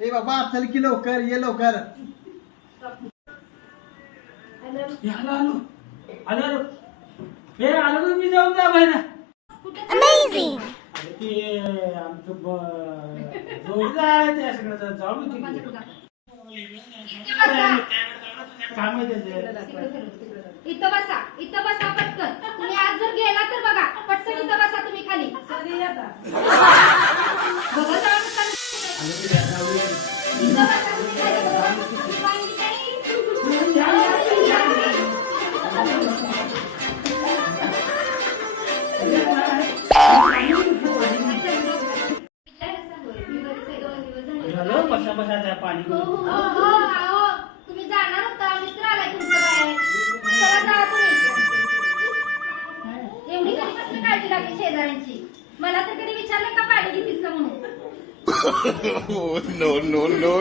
ए बाबा चल की लवकर ये लवकर. आलो हे आलो तुम्ही जाऊन जा बाहेर. Amazing! ते आमचं जोडीदार आहे त्या सगळं जाऊन काम आहे इथं बसा पटकन. तुम्ही आज जर गेला तर बघा पटकन इथं बसा तुम्ही खाली. बघा जाऊन इथं बसा तुम्ही पाणी तुम्ही जाणार होता मित्र आलाय तुमचं काय. चला जा तुम्ही. एवढी कधी कसली काळजी लागली शेजाऱ्यांची. मला तर कधी विचारलं का पाणी घेतीस का म्हणून. No, no, no, no.